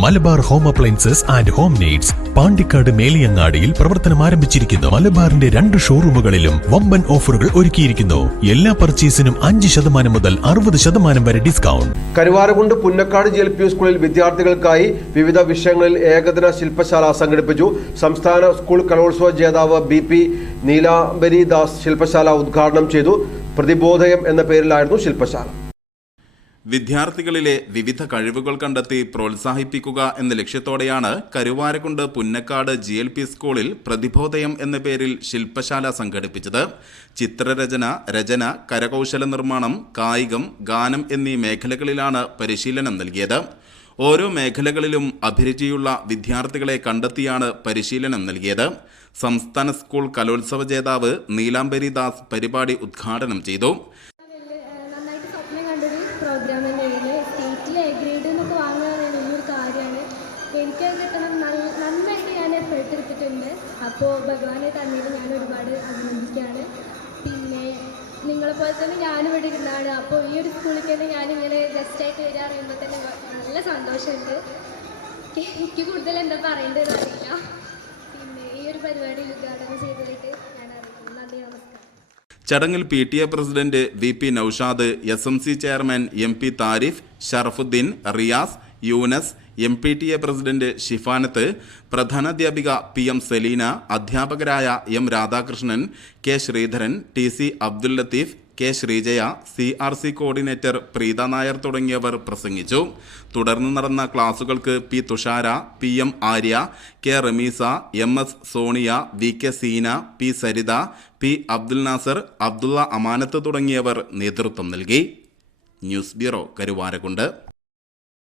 Malabar home appliances and home needs Pandikkad മേലിയങ്ങാടിയിൽ പ്രവർത്തനം ആരംഭിച്ചിരിക്കുന്നു. മലബാറിന്റെ രണ്ട് ഷോറൂമുകളിലും വമ്പൻ ഓഫറുകൾ ഒരുക്കിയിരിക്കുന്നു. എല്ലാ പർച്ചേസിനും അഞ്ച് ശതമാനം മുതൽ അറുപത് ശതമാനം വരെ discount. Karuvarakundu Punnakkad G L P സ്കൂളിൽ വിദ്യാർത്ഥികൾക്കായി വിവിധ വിഷയങ്ങളിൽ ഏകദിന ശില്പശാല സംഘടിപ്പിച്ചു. സംസ്ഥാന സ്കൂൾ കലോത്സവ ജേതാവ് ബി പി നീലാംബരി ദാസ് ശില്പശാല ഉദ്ഘാടനം ചെയ്തു. പ്രതിബോധയം എന്ന പേരിലായിരുന്നു ശില്പശാല. വിദ്യാർത്ഥികളിലെ വിവിധ കഴിവുകൾ കണ്ടെത്തി പ്രോത്സാഹിപ്പിക്കുക എന്ന ലക്ഷ്യത്തോടെയാണ് Karuvarakundu Punnakkad G L P സ്കൂളിൽ പ്രതിബോധയം എന്ന പേരിൽ ശില്പശാല സംഘടിപ്പിച്ചത്. ചിത്രരചന രചന കരകൗശല നിർമ്മാണം കായികം ഗാനം എന്നീ മേഖലകളിലാണ് പരിശീലനം നൽകിയത്. ഓരോ മേഖലകളിലും അഭിരുചിയുള്ള വിദ്യാർത്ഥികളെ കണ്ടെത്തിയാണ് പരിശീലനം നൽകിയത്. സംസ്ഥാന സ്കൂൾ കലോത്സവ ജേതാവ് നീലാംബരി ദാസ് പരിപാടി ഉദ്ഘാടനം ചെയ്തു. പ്രോഗ്രാം തന്നെയാണ് സ്റ്റേറ്റിൽ എ ഗ്രേഡ് എന്നൊക്കെ വാങ്ങുക വലിയൊരു കാര്യമാണ്. എനിക്ക് കിട്ടണം. നല്ല നന്നായിട്ട് ഞാൻ എഫേർട്ട് എടുത്തിട്ടുണ്ട്. അപ്പോൾ ഭഗവാനെ തന്നതിൽ ഞാൻ ഒരുപാട് അഭിനന്ദിക്കുകയാണ്. പിന്നെ നിങ്ങളെപ്പോലെ തന്നെ ഞാനിവിടെ ഇരുന്നാണ്. അപ്പോൾ ഈ ഒരു സ്കൂളിൽ തന്നെ ഞാനിങ്ങനെ ഗസ്റ്റായിട്ട് വരിക അറിയുമ്പോൾ തന്നെ നല്ല സന്തോഷമുണ്ട്. എനിക്ക് കൂടുതൽ എന്താ പറയേണ്ടതെന്ന് അറിയില്ല. ചടങ്ങിൽ P T A president V P Naushad S M C chairman M P Tharif Sharafudheen Riyas Yunus M P T A president Shifanath പ്രധാനാധ്യാപിക P M Selina അധ്യാപകരായ M Radhakrishnan K Sreedharan T C Abdul Latheef K Sreejaya C R C coordinator Preetha Nair തുടങ്ങിയവർ പ്രസംഗിച്ചു. തുടർന്ന് നടന്ന ക്ലാസുകൾക്ക് P Thushara P M Arya K Rameesa M S Sonia V K Seena P Saritha P Abdul Nasar Abdulla Amanath തുടങ്ങിയവർ നേതൃത്വം നൽകി. News bureau Karuvarakundu